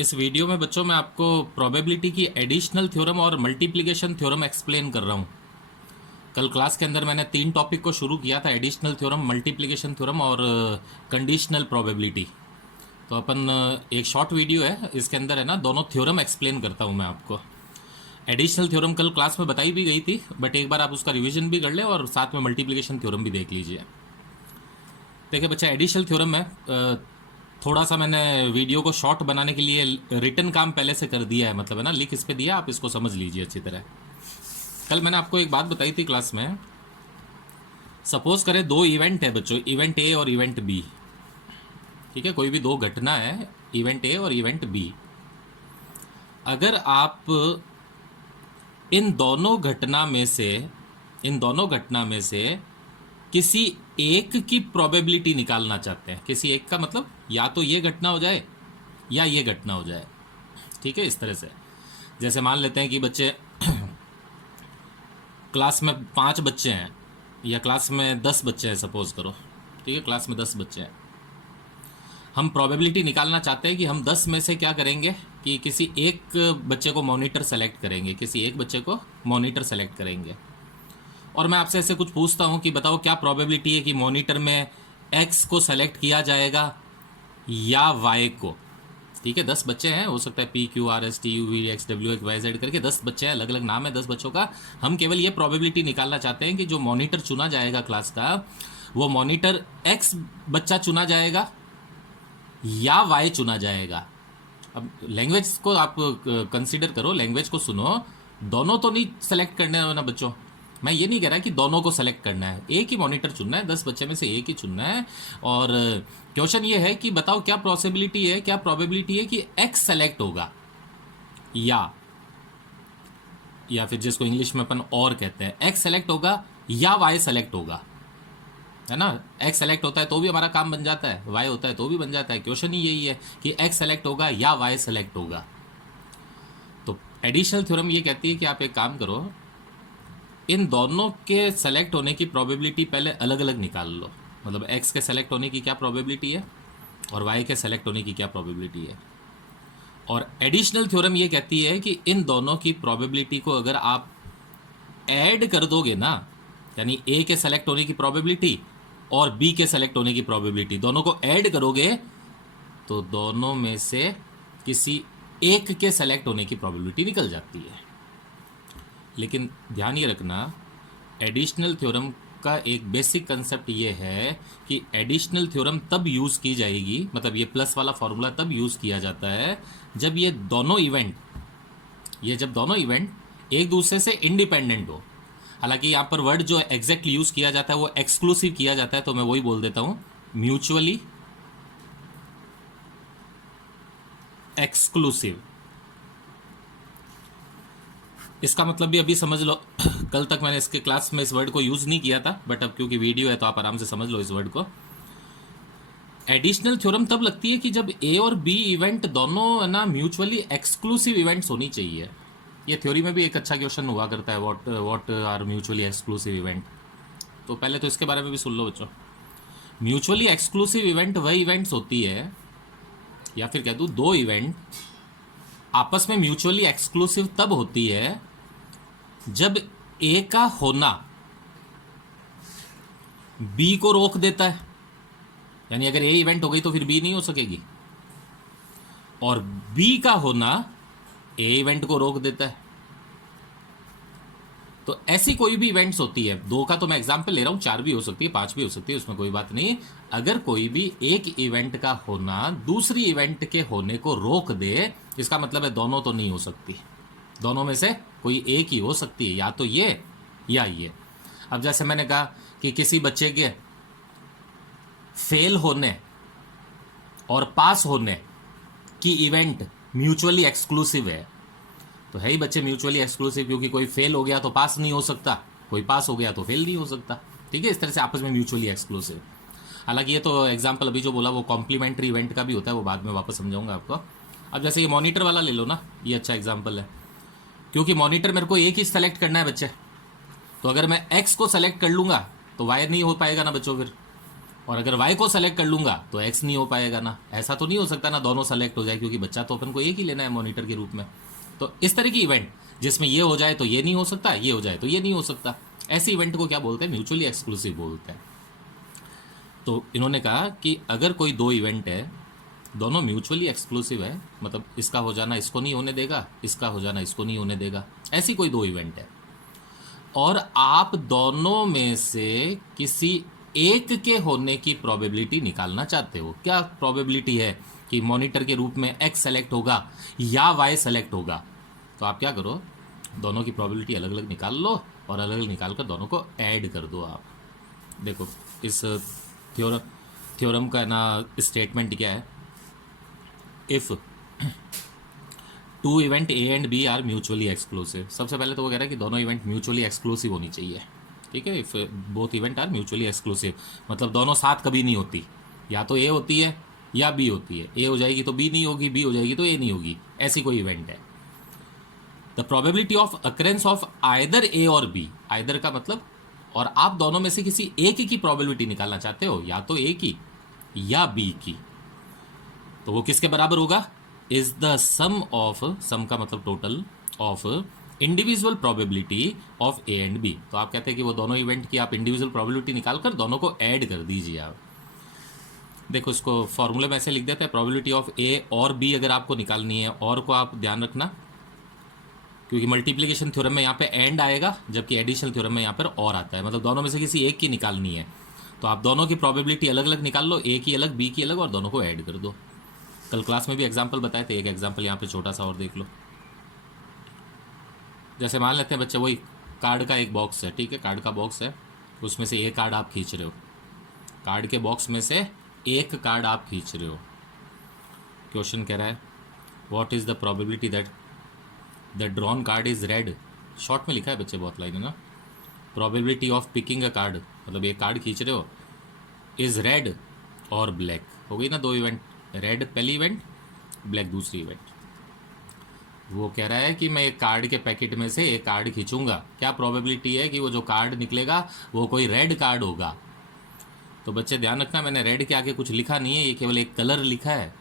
इस वीडियो में बच्चों मैं आपको प्रोबेबिलिटी की एडिशनल थ्योरम और मल्टीप्लिकेशन थ्योरम एक्सप्लेन कर रहा हूँ। कल क्लास के अंदर मैंने 3 टॉपिक को शुरू किया था, एडिशनल थ्योरम, मल्टीप्लिकेशन थ्योरम और कंडीशनल प्रोबेबिलिटी। तो अपन एक शॉर्ट वीडियो है, इसके अंदर है ना दोनों थ्योरम एक्सप्लेन करता हूँ मैं आपको। एडिशनल थ्योरम कल क्लास में बताई भी गई थी, बट एक बार आप उसका रिविजन भी कर ले और साथ में मल्टीप्लिकेशन थ्योरम भी देख लीजिए। देखिए बच्चा, एडिशनल थ्योरम में थोड़ा सा मैंने वीडियो को शॉर्ट बनाने के लिए रिटन काम पहले से कर दिया है, मतलब है ना, लिख इस पे दिया, आप इसको समझ लीजिए अच्छी तरह। कल मैंने आपको एक बात बताई थी क्लास में। सपोज करें 2 इवेंट है बच्चों, इवेंट ए और इवेंट बी। ठीक है, कोई भी 2 घटना है, इवेंट ए और इवेंट बी। अगर आप इन दोनों घटना में से किसी एक की प्रोबेबिलिटी निकालना चाहते हैं, किसी एक का मतलब या तो ये घटना हो जाए या ये घटना हो जाए। ठीक है, इस तरह से जैसे मान लेते हैं कि बच्चे क्लास में 5 बच्चे हैं या क्लास में 10 बच्चे हैं, सपोज करो। ठीक है, क्लास में 10 बच्चे हैं। हम प्रोबेबिलिटी निकालना चाहते हैं कि हम 10 में से क्या करेंगे कि किसी एक बच्चे को मॉनिटर सेलेक्ट करेंगे, किसी एक बच्चे को मॉनिटर सेलेक्ट करेंगे। और मैं आपसे ऐसे कुछ पूछता हूं कि बताओ क्या प्रोबेबिलिटी है कि मॉनिटर में एक्स को सेलेक्ट किया जाएगा या वाई को। ठीक है, 10 बच्चे हैं, हो सकता है P Q R S T U V X W X Y Z करके 10 बच्चे हैं, अलग अलग नाम है 10 बच्चों का। हम केवल ये प्रोबेबिलिटी निकालना चाहते हैं कि जो मॉनिटर चुना जाएगा क्लास का, वो मॉनिटर एक्स बच्चा चुना जाएगा या वाई चुना जाएगा। अब लैंग्वेज को आप कंसीडर करो, लैंग्वेज को सुनो। दोनों तो नहीं सेलेक्ट करने हैं ना बच्चों, मैं ये नहीं कह रहा कि दोनों को सेलेक्ट करना है, एक ही मॉनिटर चुनना है, 10 बच्चे में से एक ही चुनना है। और क्वेश्चन ये है कि बताओ क्या पॉसिबिलिटी है, क्या प्रोबेबिलिटी है कि एक्स सेलेक्ट होगा या फिर जिसको इंग्लिश में अपन और कहते हैं, एक्स सेलेक्ट होगा या वाई सेलेक्ट होगा, है ना। एक्स सेलेक्ट होता है तो भी हमारा काम बन जाता है, वाई होता है तो भी बन जाता है। क्वेश्चन ही यही है कि एक्स सेलेक्ट होगा या वाई सेलेक्ट होगा। तो एडिशनल थ्योरम ये कहती है कि आप एक काम करो, इन दोनों के सेलेक्ट होने की प्रोबेबिलिटी पहले अलग अलग निकाल लो। मतलब एक्स के सेलेक्ट होने की क्या प्रोबेबिलिटी है और वाई के सेलेक्ट होने की क्या प्रोबेबिलिटी है। और एडिशनल थ्योरम ये कहती है कि इन दोनों की प्रोबेबिलिटी को अगर आप ऐड कर दोगे ना, यानी ए के सेलेक्ट होने की प्रोबेबिलिटी और बी के सेलेक्ट होने की प्रोबेबिलिटी, दोनों को ऐड करोगे तो दोनों में से किसी एक के सेलेक्ट होने की प्रोबेबिलिटी निकल जाती है। लेकिन ध्यान ये रखना, एडिशनल थ्योरम का एक बेसिक कंसेप्ट ये है कि एडिशनल थ्योरम तब यूज़ की जाएगी, मतलब ये प्लस वाला फॉर्मूला तब यूज़ किया जाता है जब जब दोनों इवेंट एक दूसरे से इंडिपेंडेंट हो। हालांकि यहाँ पर वर्ड जो एग्जैक्टली यूज़ किया जाता है वो एक्सक्लूसिव किया जाता है, तो मैं वही बोल देता हूँ, म्यूचुअली एक्सक्लूसिव। इसका मतलब भी अभी समझ लो। कल तक मैंने इसके क्लास में इस वर्ड को यूज़ नहीं किया था, बट अब क्योंकि वीडियो है तो आप आराम से समझ लो इस वर्ड को। एडिशनल थ्योरम तब लगती है कि जब ए और बी इवेंट दोनों ना म्यूचुअली एक्सक्लूसिव इवेंट्स होनी चाहिए। ये थ्योरी में भी एक अच्छा क्वेश्चन हुआ करता है, what are mutually exclusive event. तो पहले तो इसके बारे में भी सुन लो बच्चों। म्यूचुअली एक्सक्लूसिव इवेंट वही इवेंट्स होती है, या फिर कह दूँ 2 इवेंट आपस में म्यूचुअली एक्सक्लूसिव तब होती है जब ए का होना बी को रोक देता है। यानी अगर ए इवेंट हो गई तो फिर बी नहीं हो सकेगी, और बी का होना ए इवेंट को रोक देता है। तो ऐसी कोई भी इवेंट्स होती है, 2 का तो मैं एग्जांपल ले रहा हूं, 4 भी हो सकती है, 5 भी हो सकती है, उसमें कोई बात नहीं। अगर कोई भी एक इवेंट का होना दूसरी इवेंट के होने को रोक दे, इसका मतलब है दोनों तो नहीं हो सकती, दोनों में से कोई एक ही हो सकती है, या तो ये या ये। अब जैसे मैंने कहा कि किसी बच्चे के फेल होने और पास होने की इवेंट म्यूचुअली एक्सक्लूसिव है, तो है ही बच्चे म्यूचुअली एक्सक्लूसिव, क्योंकि कोई फेल हो गया तो पास नहीं हो सकता, कोई पास हो गया तो फेल नहीं हो सकता। ठीक है, इस तरह से आपस में म्यूचुअली एक्सक्लूसिव। हालांकि ये तो एग्जाम्पल अभी जो बोला वो कॉम्प्लीमेंट्री इवेंट का भी होता है, वो बाद में वापस समझाऊंगा आपको। अब जैसे ये मॉनिटर वाला ले लो ना, ये अच्छा एग्जाम्पल है, क्योंकि मॉनिटर मेरे को एक ही सेलेक्ट करना है बच्चे। तो अगर मैं एक्स को सेलेक्ट कर लूंगा तो वाई नहीं हो पाएगा ना बच्चों फिर। और अगर y को सेलेक्ट कर लूंगा तो x नहीं हो पाएगा ना, ऐसा तो नहीं हो सकता ना दोनों सेलेक्ट हो जाए, क्योंकि बच्चा तो अपन को एक ही लेना है मॉनिटर के रूप में। तो इस तरह की इवेंट जिसमें ये हो जाए तो ये नहीं हो सकता, ये हो जाए तो ये नहीं हो सकता, ऐसी इवेंट को क्या बोलते हैं, म्यूचुअली एक्सक्लूसिव बोलते हैं। तो इन्होंने कहा कि अगर कोई दो इवेंट है, दोनों म्यूचुअली एक्सक्लूसिव है, मतलब इसका हो जाना इसको नहीं होने देगा, इसका हो जाना इसको नहीं होने देगा, ऐसी कोई दो इवेंट है, और आप दोनों में से किसी एक के होने की प्रोबेबिलिटी निकालना चाहते हो। क्या प्रोबेबिलिटी है कि मॉनिटर के रूप में x सेलेक्ट होगा या y सेलेक्ट होगा, तो आप क्या करो, दोनों की प्रोबेबिलिटी अलग अलग निकाल लो और अलग अलग निकाल कर दोनों को ऐड कर दो। आप देखो इस थ्योरम का ना स्टेटमेंट क्या है, if two event A and B are mutually exclusive. सबसे पहले तो वो कह रहा है कि दोनों इवेंट म्यूचुअली एक्सक्लूसिव होनी चाहिए, ठीक है। If both event are mutually exclusive मतलब दोनों साथ कभी नहीं होती, या तो ए होती है या बी होती है, ए हो जाएगी तो बी नहीं होगी, बी हो जाएगी तो ए नहीं होगी, ऐसी कोई इवेंट है। The probability of occurrence of either A or B, either का मतलब, और आप दोनों में से किसी एक की प्रोबेबिलिटी निकालना चाहते हो, या तो ए की या बी की, तो वो किसके बराबर होगा, is the sum of, sum का मतलब total, of individual probability of A and B. तो आप कहते हैं कि वो दोनों इवेंट की आप इंडिविजुअल प्रोबेबिलिटी निकाल कर दोनों को ऐड कर दीजिए। आप देखो इसको फॉर्मूले में ऐसे लिख देते हैं, probability of A or B अगर आपको निकालनी है, और को आप ध्यान रखना, क्योंकि मल्टीप्लिकेशन थ्योरम में यहाँ पे एंड आएगा, जबकि एडिशन थ्योरम में यहाँ पर और आता है, मतलब दोनों में से किसी एक की निकालनी है, तो आप दोनों की प्रोबेबिलिटी अलग अलग निकाल लो, ए की अलग बी की अलग, और दोनों को ऐड कर दो। कल क्लास में भी एग्जाम्पल बताए थे, एक एग्जाम्पल यहाँ पे छोटा सा और देख लो। जैसे मान लेते हैं बच्चे, वही कार्ड का एक बॉक्स है, ठीक है, कार्ड का बॉक्स है, उसमें से एक कार्ड आप खींच रहे हो, कार्ड के बॉक्स में से एक कार्ड आप खींच रहे हो। क्वेश्चन कह रहा है what is the probability that the drawn card is red, short में लिखा है बच्चे, बहुत लाइन है ना, probability of picking a card, मतलब एक कार्ड खींच रहे हो, इज रेड और ब्लैक, हो गई ना दो इवेंट, रेड पहली इवेंट, ब्लैक दूसरी इवेंट। वो कह रहा है कि मैं एक कार्ड के पैकेट में से एक कार्ड खींचूंगा, क्या प्रोबेबिलिटी है कि वो जो कार्ड निकलेगा वो कोई रेड कार्ड होगा। तो बच्चे ध्यान रखना, मैंने रेड के आगे कुछ लिखा नहीं है, ये केवल एक कलर लिखा है,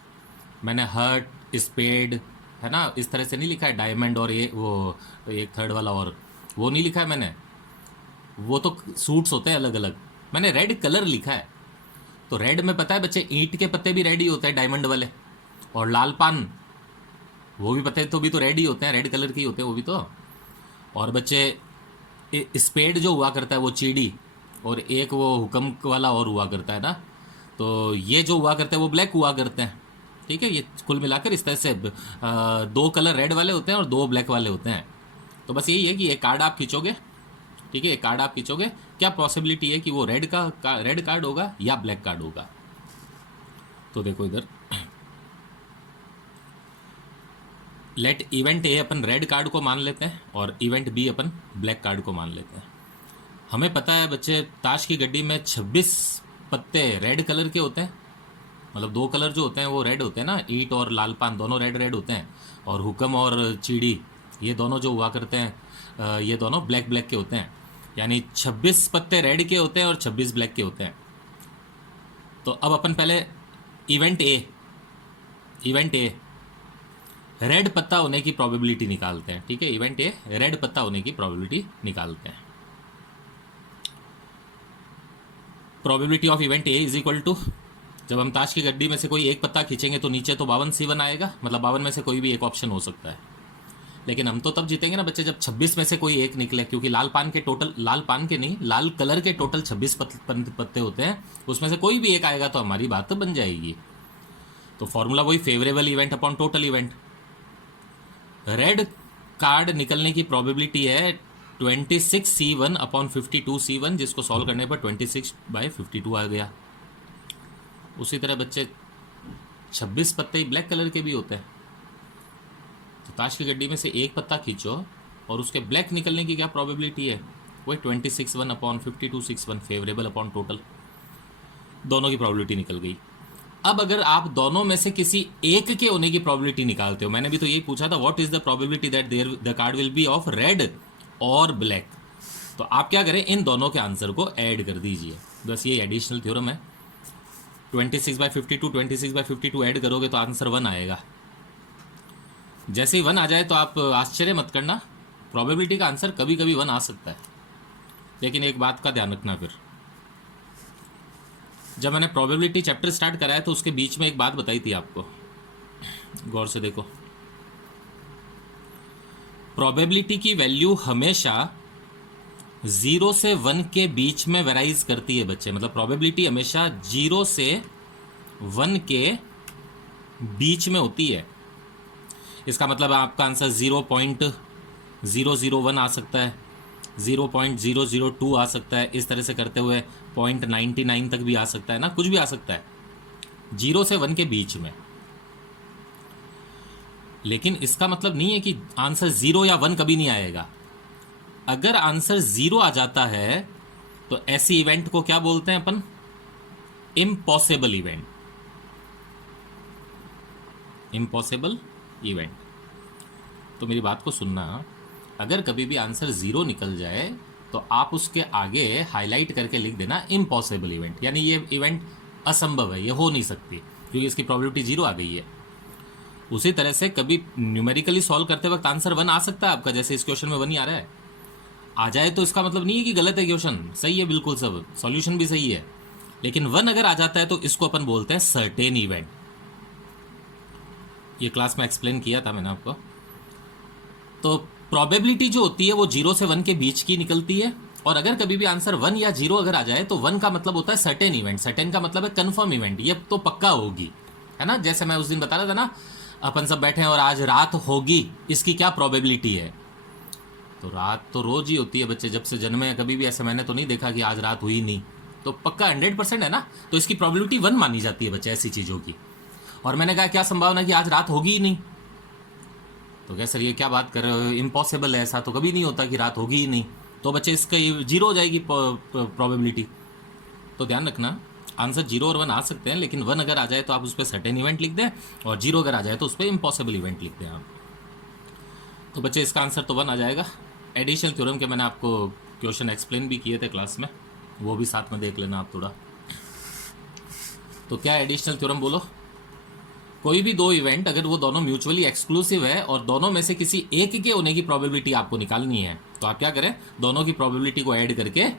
मैंने हर्ट, स्पेड, है ना, इस तरह से नहीं लिखा है, डायमंड और ये वो एक थर्ड वाला और वो नहीं लिखा है मैंने, वो तो सूट्स होते हैं अलग अलग, मैंने रेड कलर लिखा है। तो रेड में पता है बच्चे, ईंट के पत्ते भी रेड ही होते हैं डायमंड वाले, और लाल पान वो भी पता है, तो भी तो रेड ही होते हैं, रेड कलर के ही होते हैं वो भी तो। और बच्चे स्पेड जो हुआ करता है वो चीड़ी, और एक वो हुक्म वाला और हुआ करता है ना, तो ये जो हुआ करते हैं वो ब्लैक हुआ करते हैं, ठीक है। ये कुल मिलाकर इस तरह से दो कलर रेड वाले होते हैं और दो ब्लैक वाले होते हैं। तो बस यही है कि एक कार्ड आप खींचोगे, ठीक है, एक कार्ड आप खींचोगे, क्या पॉसिबिलिटी है कि वो रेड कार्ड होगा या ब्लैक कार्ड होगा। तो देखो इधर, लेट इवेंट ए अपन रेड कार्ड को मान लेते हैं और इवेंट बी अपन ब्लैक कार्ड को मान लेते हैं। हमें पता है बच्चे, ताश की गड्डी में 26 पत्ते रेड कलर के होते हैं, मतलब दो कलर जो होते हैं वो रेड होते हैं ना, ईंट और लाल पान दोनों रेड रेड होते हैं, और हुक्म और चीड़ी ये दोनों जो हुआ करते हैं ये दोनों ब्लैक ब्लैक के होते हैं, यानी 26 पत्ते रेड के होते हैं और 26 ब्लैक के होते हैं। तो अब अपन पहले इवेंट ए रेड पत्ता होने की प्रोबेबिलिटी निकालते हैं, ठीक है, इवेंट ए रेड पत्ता होने की प्रोबेबिलिटी निकालते हैं। Probability of event A is equal to, जब हम ताश की गड्डी में से कोई एक पत्ता खींचेंगे तो नीचे तो 52C1 आएगा, मतलब 52 में से कोई भी एक ऑप्शन हो सकता है, लेकिन हम तो तब जीतेंगे ना बच्चे जब 26 में से कोई एक निकले, क्योंकि लाल पान के नहीं, लाल कलर के टोटल 26 पत्ते होते हैं, उसमें से कोई भी एक आएगा तो हमारी बात तो बन जाएगी। तो फॉर्मूला वही, favourable event upon total event. Red card निकलने की प्रोबेबिलिटी है 26C1 अपॉन 52C1, जिसको सॉल्व करने पर 26/52 आ गया। उसी तरह बच्चे 26 पत्ते ही ब्लैक कलर के भी होते हैं, तो ताश की गड्डी में से एक पत्ता खींचो और उसके ब्लैक निकलने की क्या प्रोबेबिलिटी है, वही 26/1 अपॉन 52/6 फेवरेबल अपॉन टोटल, दोनों की प्रोबेबिलिटी निकल गई। अब अगर आप दोनों में से किसी एक के होने की प्रोबेबिलिटी निकालते हो, मैंने भी तो यही पूछा था, what is the probability that the card will be of red और ब्लैक, तो आप क्या करें, इन दोनों के आंसर को ऐड कर दीजिए, बस ये एडिशनल थ्योरम है, 26/52 26/52 ऐड करोगे तो आंसर 1 आएगा। जैसे ही 1 आ जाए तो आप आश्चर्य मत करना, प्रोबेबिलिटी का आंसर कभी कभी 1 आ सकता है। लेकिन एक बात का ध्यान रखना, फिर जब मैंने प्रोबेबिलिटी चैप्टर स्टार्ट कराया तो उसके बीच में एक बात बताई थी आपको, गौर से देखो। प्रोबेबिलिटी की वैल्यू हमेशा 0 से 1 के बीच में वेराइज करती है बच्चे। मतलब प्रोबेबिलिटी हमेशा 0 से 1 के बीच में होती है। इसका मतलब आपका आंसर 0.001 आ सकता है, 0.002 आ सकता है, इस तरह से करते हुए 0.99 तक भी आ सकता है ना, कुछ भी आ सकता है 0 से 1 के बीच में। लेकिन इसका मतलब नहीं है कि आंसर 0 या 1 कभी नहीं आएगा। अगर आंसर 0 आ जाता है तो ऐसी इवेंट को क्या बोलते हैं अपन? Impossible event. Impossible event. तो मेरी बात को सुनना, अगर कभी भी आंसर 0 निकल जाए तो आप उसके आगे हाईलाइट करके लिख देना इम्पॉसिबल इवेंट, यानी ये इवेंट असंभव है, ये हो नहीं सकती, क्योंकि इसकी प्रोबेबिलिटी 0 आ गई है। उसी तरह से कभी न्यूमेरिकली सॉल्व करते वक्त आंसर 1 आ सकता है आपका, जैसे इस क्वेश्चन में 1 ही आ रहा है। आ जाए तो इसका मतलब नहीं है कि गलत है क्वेश्चन, सही है बिल्कुल, सब सॉल्यूशन भी सही है। लेकिन 1 अगर आ जाता है तो इसको अपन बोलते हैं सर्टेन इवेंट। ये क्लास में एक्सप्लेन किया था मैंने आपको। तो प्रोबेबिलिटी जो होती है वो 0 से 1 के बीच की निकलती है, और अगर कभी भी आंसर 1 या 0 अगर आ जाए तो 1 का मतलब होता है सर्टेन इवेंट। सर्टेन का मतलब है कंफर्म इवेंट, ये तो पक्का होगी, है ना। जैसे मैं उस दिन बता रहा था ना, अपन सब बैठे हैं और आज रात होगी, इसकी क्या प्रोबेबिलिटी है? तो रात तो रोज ही होती है बच्चे, जब से जन्मे, कभी भी ऐसे मैंने तो नहीं देखा कि आज रात हुई नहीं। तो पक्का 100% है ना, तो इसकी प्रोबेबिलिटी 1 मानी जाती है बच्चे ऐसी चीज़ों की। और मैंने कहा क्या संभावना कि आज रात होगी ही नहीं, तो क्या सर ये क्या बात कर रहे हो, इम्पॉसिबल है, ऐसा तो कभी नहीं होता कि रात होगी ही नहीं। तो बच्चे इसका 0 हो जाएगी प्रोबेबिलिटी। तो ध्यान रखना, आंसर 0 और 1 आ सकते हैं, लेकिन 1 अगर आ जाए तो आप उस पर सर्टेन इवेंट लिख दें, और 0 अगर आ जाए तो उस पर इम्पॉसिबल इवेंट लिख दें आप। तो बच्चे इसका आंसर तो 1 आ जाएगा। एडिशनल थ्योरम के मैंने आपको क्वेश्चन एक्सप्लेन भी किए थे क्लास में, वो भी साथ में देख लेना आप थोड़ा। तो क्या एडिशनल थ्योरम बोलो? कोई भी 2 इवेंट अगर वो दोनों म्यूचुअली एक्सक्लूसिव है और दोनों में से किसी एक के होने की प्रोबेबिलिटी आपको निकालनी है, तो आप क्या करें, दोनों की प्रोबेबिलिटी को ऐड करके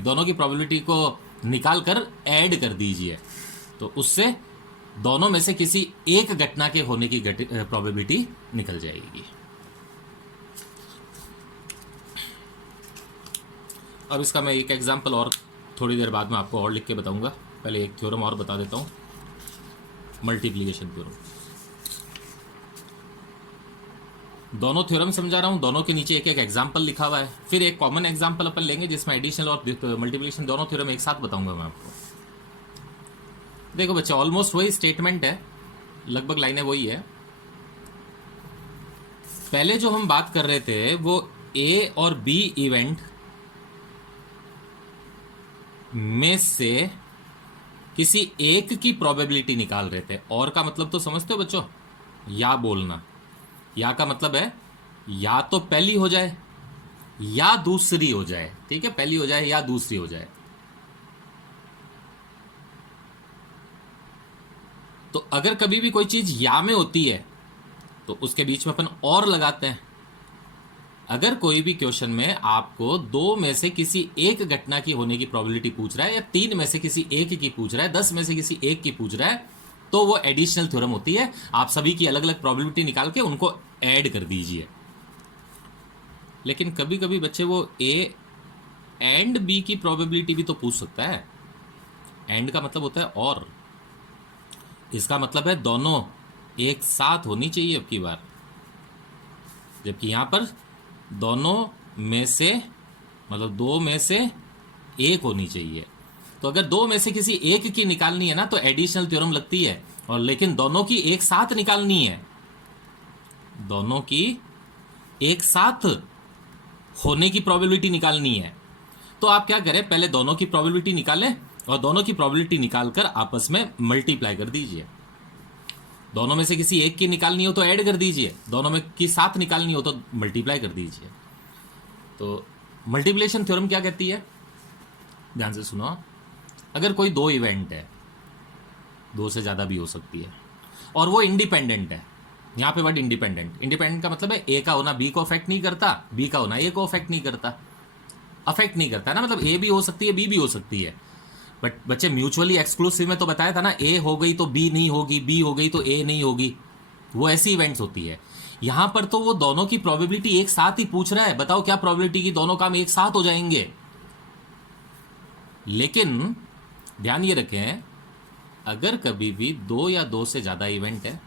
दोनों की प्रोबेबिलिटी को निकाल कर ऐड कर दीजिए, तो उससे दोनों में से किसी एक घटना के होने की प्रोबेबिलिटी निकल जाएगी। अब इसका मैं एक एग्जांपल और थोड़ी देर बाद में आपको और लिख के बताऊंगा। पहले एक थ्योरम और बता देता हूं, मल्टीप्लिकेशन थ्योरम। दोनों थ्योरम समझा रहा हूं, दोनों के नीचे एक एक एग्जांपल लिखा हुआ है। फिर एक कॉमन एग्जांपल अपन लेंगे जिसमें एडिशनल और मल्टीप्लिकेशन दोनों थ्योरम एक साथ बताऊंगा मैं आपको। देखो बच्चे, ऑलमोस्ट वही स्टेटमेंट है, लगभग लाइनें वही है। पहले जो हम बात कर रहे थे वो ए और बी इवेंट में से किसी एक की प्रोबेबिलिटी निकाल रहे थे। और का मतलब तो समझते हो बच्चों, या बोलना। या का मतलब है या तो पहली हो जाए या दूसरी हो जाए, ठीक है, पहली हो जाए या दूसरी हो जाए। तो अगर कभी भी कोई चीज या में होती है तो उसके बीच में अपन और लगाते हैं। अगर कोई भी क्वेश्चन में आपको 2 में से किसी एक घटना की होने की प्रोबेबिलिटी पूछ रहा है, या 3 में से किसी एक की पूछ रहा है, 10 में से किसी एक की पूछ रहा है, तो वो एडिशनल थ्योरम होती है। आप सभी की अलग अलग प्रोबेबिलिटी निकाल के उनको ऐड कर दीजिए। लेकिन कभी कभी बच्चे वो ए एंड बी की प्रोबेबिलिटी भी तो पूछ सकता है। एंड का मतलब होता है और, इसका मतलब है दोनों एक साथ होनी चाहिए अब की बार, जबकि यहां पर दोनों में से मतलब 2 में से एक होनी चाहिए। तो अगर 2 में से किसी एक की निकालनी है ना तो एडिशनल थ्योरम लगती है, और लेकिन दोनों की एक साथ निकालनी है, दोनों की एक साथ होने की प्रोबेबिलिटी निकालनी है, तो आप क्या करें, पहले दोनों की प्रोबेबिलिटी निकालें और दोनों की प्रोबेबिलिटी निकालकर आपस में मल्टीप्लाई कर दीजिए। दोनों में से किसी एक की निकालनी हो तो ऐड कर दीजिए, दोनों में की साथ निकालनी हो तो मल्टीप्लाई कर दीजिए। तो मल्टीप्लिकेशन थ्योरम क्या कहती है, ध्यान से सुनो। अगर कोई दो इवेंट है, दो से ज़्यादा भी हो सकती है, और वो इंडिपेंडेंट है, यहाँ पे वर्ड इंडिपेंडेंट, इंडिपेंडेंट का मतलब है ए का होना बी को अफेक्ट नहीं करता, बी का होना ए को अफेक्ट नहीं करता, अफेक्ट नहीं करता ना, मतलब ए भी हो सकती है बी भी हो सकती है। बट बच्चे म्यूचुअली एक्सक्लूसिव में तो बताया था ना, ए हो गई तो बी नहीं होगी, बी हो गई तो ए नहीं होगी, वो ऐसी इवेंट्स होती है। यहां पर तो वो दोनों की प्रोबेबिलिटी एक साथ ही पूछ रहा है, बताओ क्या प्रोबेबिलिटी की दोनों काम एक साथ हो जाएंगे। लेकिन ध्यान ये रखें, अगर कभी भी दो या दो से ज्यादा इवेंट है,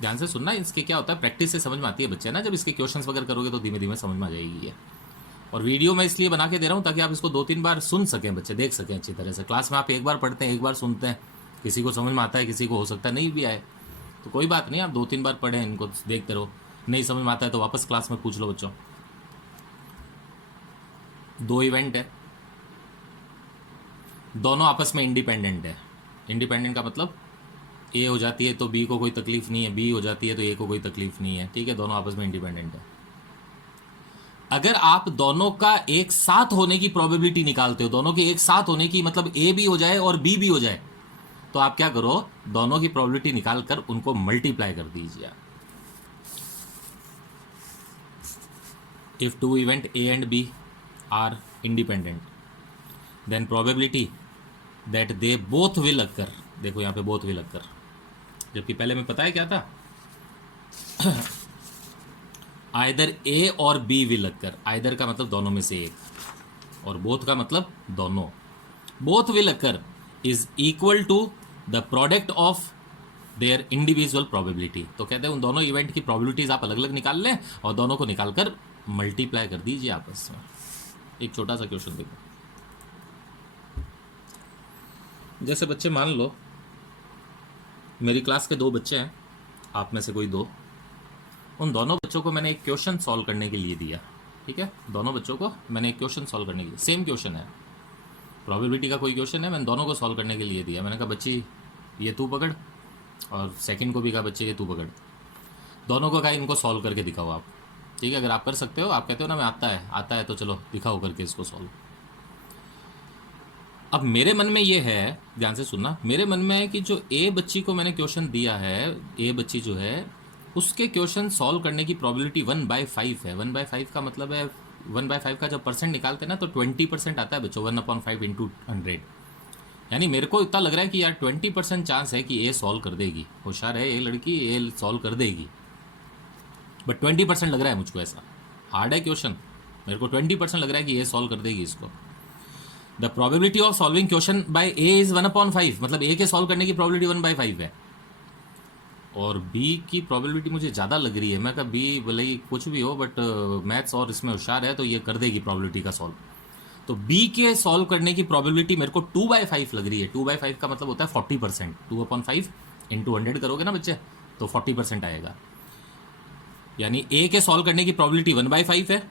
ध्यान से सुनना, इसके क्या होता है, प्रैक्टिस से समझ में आती है बच्चे ना, जब इसके क्वेश्चंस वगैरह करोगे तो धीमे धीमे समझ में आ जाएगी ये। और वीडियो मैं इसलिए बना के दे रहा हूँ ताकि आप इसको 2-3 बार सुन सकें, बच्चे देख सकें अच्छी तरह से। क्लास में आप एक बार पढ़ते हैं, एक बार सुनते हैं, किसी को समझ में आता है, किसी को हो सकता है नहीं भी आए, तो कोई बात नहीं, आप 2-3 बार पढ़ें, इनको देखते रहो। नहीं समझ में आता है तो वापस क्लास में पूछ लो बच्चों। दो इवेंट है, दोनों आपस में इंडिपेंडेंट है। इंडिपेंडेंट का मतलब ए हो जाती है तो बी को कोई तकलीफ नहीं है, बी हो जाती है तो ए को कोई तकलीफ नहीं है, ठीक है, दोनों आपस में इंडिपेंडेंट है। अगर आप दोनों का एक साथ होने की प्रोबेबिलिटी निकालते हो, दोनों के एक साथ होने की मतलब ए भी हो जाए और बी भी हो जाए, तो आप क्या करो, दोनों की प्रोबेबिलिटी निकालकर उनको मल्टीप्लाई कर दीजिए। If two event A and B are independent, then probability that they both will occur, देखो यहां पे बोथ विल अकर, जबकि पहले में पता है क्या था, either A or B will occur. Either का मतलब दोनों में से एक, और बोथ का मतलब दोनों। Both will occur is equal to the product of their individual probability. तो कहते हैं उन दोनों इवेंट की प्रोबेबिलिटीज आप अलग अलग निकाल लें और दोनों को निकालकर मल्टीप्लाई कर दीजिए आपस में। एक छोटा सा क्वेश्चन देखो, जैसे बच्चे मान लो मेरी क्लास के दो बच्चे हैं, आप में से कोई दो, उन दोनों बच्चों को मैंने एक क्वेश्चन सॉल्व करने के लिए दिया, ठीक है, दोनों बच्चों को मैंने एक क्वेश्चन सॉल्व करने के लिए, सेम क्वेश्चन है, प्रोबेबिलिटी का कोई क्वेश्चन है, मैंने दोनों को सॉल्व करने के लिए दिया। मैंने कहा बच्ची ये तू पकड़, और सेकंड को भी कहा बच्चे ये तू पकड़, दोनों को कहा इनको सॉल्व करके दिखाओ आप, ठीक है, अगर आप कर सकते हो, आप कहते हो ना मैं आता है तो चलो दिखाओ करके इसको सॉल्व। अब मेरे मन में ये है, ध्यान से सुनना, मेरे मन में है कि जो ए बच्ची को मैंने क्वेश्चन दिया है, ए बच्ची जो है उसके क्वेश्चन सॉल्व करने की प्रोबेबिलिटी 1/5 है। 1/5 का मतलब है, 1/5 का जब परसेंट निकालते हैं ना तो 20% आता है बच्चों, 1/5 इंटू 100। यानी मेरे को इतना लग रहा है कि यार 20% चांस है कि ए सॉल्व कर देगी, होशियार है ये लड़की, ए सॉल्व कर देगी, बट 20% लग रहा है मुझको ऐसा। हार्ड है क्वेश्चन, मेरे को 20% लग रहा है कि ए सॉल्व कर देगी इसको। The probability of solving question by A is 1/5, मतलब ए के सॉल्व करने की प्रोबेबिलिटी 1/5 है, और बी की प्रोबेबिलिटी मुझे ज़्यादा लग रही है। मैं कहा बी भले ही कुछ भी हो, बट मैथ्स और इसमें होशियार है तो ये कर देगी प्रोबेबिलिटी का सॉल्व। तो बी के सॉल्व करने की प्रोबेबिलिटी मेरे को 2/5 लग रही है। 2/5 का मतलब होता है 40%। 2/5 इंटू 100 करोगे ना बच्चे तो 40% आएगा। यानी ए के सॉल्व करने की प्रोबेबिलिटी 1/5 है,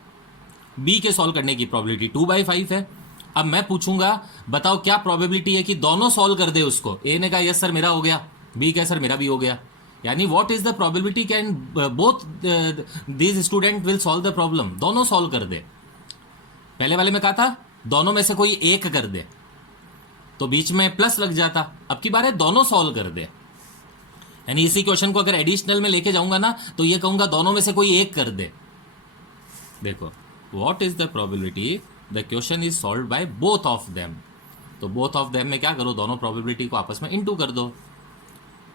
बी के सॉल्व करने की प्रोबेबिलिटी 2/5 है। अब मैं पूछूंगा बताओ क्या प्रोबेबिलिटी है कि दोनों सॉल्व कर दे उसको। ए ने कहा यस सर मेरा हो गया, बी कहा सर मेरा भी हो गया। यानी what is the probability can both these student will solve the problem, दोनों सॉल्व कर दे। पहले वाले में कहा था दोनों में से कोई एक कर दे तो बीच में प्लस लग जाता, अब की बार है दोनों सॉल्व कर दे। यानी इसी क्वेश्चन को अगर एडिशनल में लेके जाऊंगा ना तो ये कहूंगा दोनों में से कोई एक कर दे। देखो what is the probability the question is solve by both of them, तो बोथ ऑफ देम में क्या करो, दोनों प्रोबेबिलिटी को आपस में इनटू कर दो।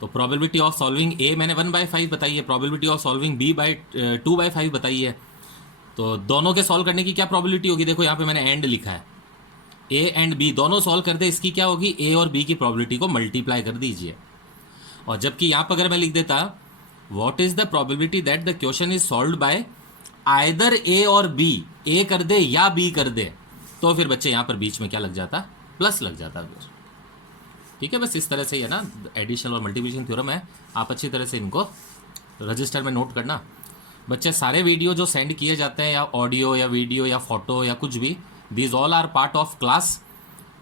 तो प्रोबेबिलिटी ऑफ सॉल्विंग ए मैंने 1/5 बताई है, probability of solving B by 2/5 बताई है। तो दोनों के सॉल्व करने की क्या प्रोबेबिलिटी होगी, देखो यहाँ पे मैंने एंड लिखा है, ए एंड बी दोनों सॉल्व कर दे, इसकी क्या होगी, ए और बी की प्रोबेबिलिटी को मल्टीप्लाई कर दीजिए। और जबकि यहाँ पर अगर मैं लिख देता what is the probability that the question is solved by either A or B, ए कर दे या बी कर दे, तो फिर बच्चे यहाँ पर बीच में क्या लग जाता, प्लस लग जाता फिर। ठीक है, बस इस तरह से ही है ना, एडिशन और मल्टीप्लिकेशन थ्योरम है, आप अच्छी तरह से इनको रजिस्टर में नोट करना। बच्चे सारे वीडियो जो सेंड किए जाते हैं, या ऑडियो या वीडियो या फोटो या कुछ भी, these all are part of class.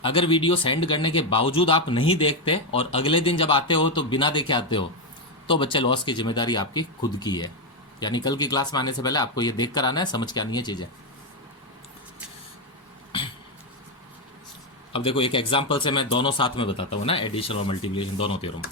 अगर वीडियो सेंड करने के बावजूद आप नहीं देखते और अगले दिन जब आते हो तो बिना देखे आते हो, तो बच्चे लॉस की जिम्मेदारी आपकी खुद की है। यानी कल की क्लास में आने से पहले आपको ये देख कर आना है, समझ के आनी है चीज़ें। अब देखो एक एग्जांपल से मैं दोनों साथ में बताता हूँ ना, एडिशन और मल्टीप्लिकेशन दोनों थ्योरम।